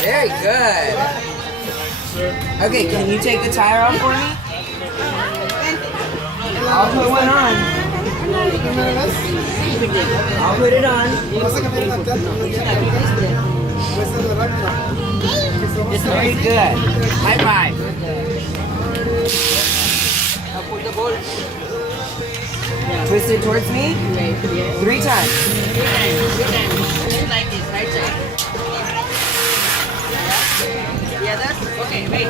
Very good. Okay, can you take the tire off for me? I'll put one on. I'll put it on. Very good. High five. Twist it towards me. 3 times. Like this, right side. Yeah, that's okay. Wait.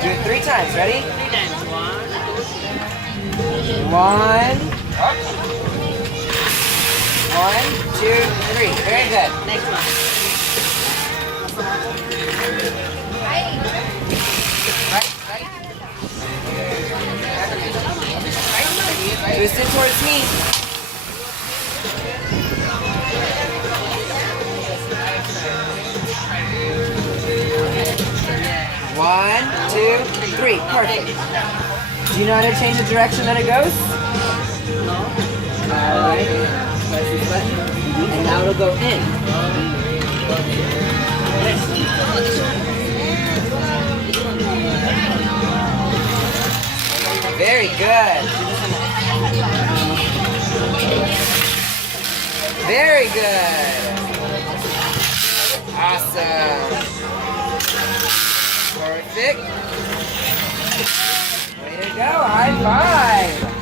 Do it 3 times. Ready? 3 times. 1, 2, 1. Up. 1, 2, 3. Very good. next one. Right. Twist it towards me. One, 2, 3. Perfect. Do you know how to change the direction that it goes? Alright. Press this button. And now it'll go in. Very good. Very good. Awesome. Perfect. Way to go. High five.